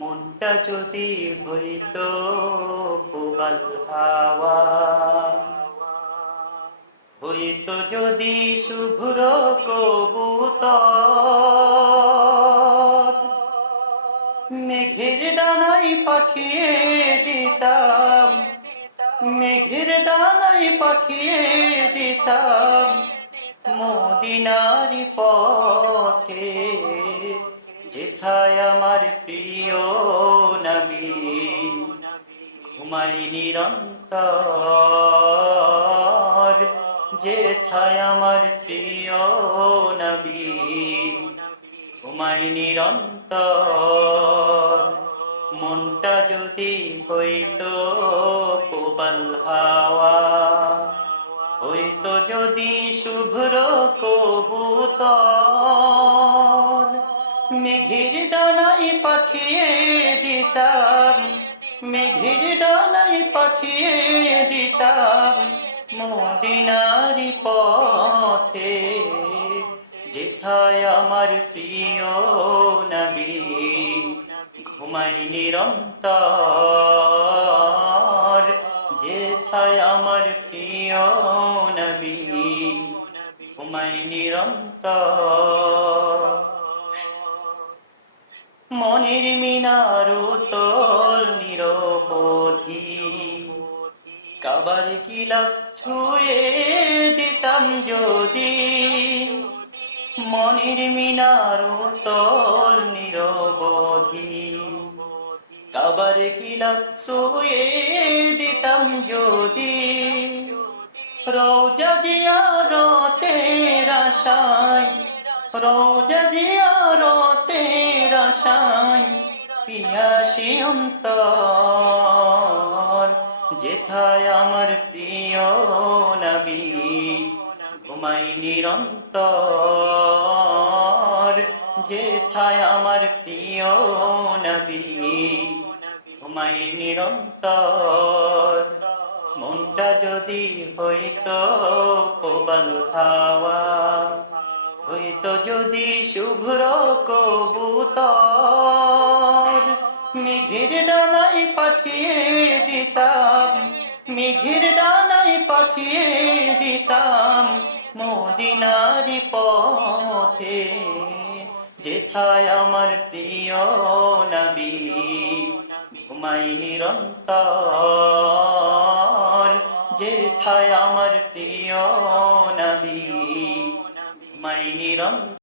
মনটা যদি হইত পুবাল হাওয়া, হইত যদি শুভ্র কবুতর, মেঘের ডানাই পাঠিয়ে দিতাম, মেঘের ডানাই পাঠিয়ে দিতাম, মদিনারি পথে ঘুমাই নিরন্তর, যেথায় আমার প্রিয় নবী ঘুমাই নিরন্তর। মনটা যদি হইত প্রবল হাওয়া, হইতো যদি শুভ্র কবুতর, মেঘের পাঠিয়ে দিতাম মেঘের ডানাই পাঠিয়ে দিতাম মদিনারি পথে। যেথায় আমার প্রিয় নবী ঘুমাই নিরন্তর। যেথায় আমার প্রিয় নবী ঘুমাই নিরন্তর। মনের মিনারু তোল নিরবধি কাবার গিলাফ ছুঁয়ে দিতাম যদি, মনের মিনারু তোল নিরবধি। কাবার গিলাফ ছুঁয়ে দিতাম যদি রৌজা জিয়ারতে আশায় রৌজা জিয়ারতে আশায়। পিয়াসি অন্তর, যেথায় আমার প্রিয় নবী, ঘুমাই নিরন্তর, যেথায় আমার প্রিয় নবী, ঘুমাই নিরন্তর। মনটা যদি হইতো প্রবল হাওয়া, হইতো যদি শুভ্র কবুতর মেঘের ডানাই পাঠিয়ে দিতাম, মেঘের ডানাই পাঠিয়ে দিতাম মদিনারি পথে। যেথায় আমার প্রিয় নবী ঘুমাই নিরন্তর, যেথায় আমার প্রিয় নবী ঘুমাই নিরন্তর।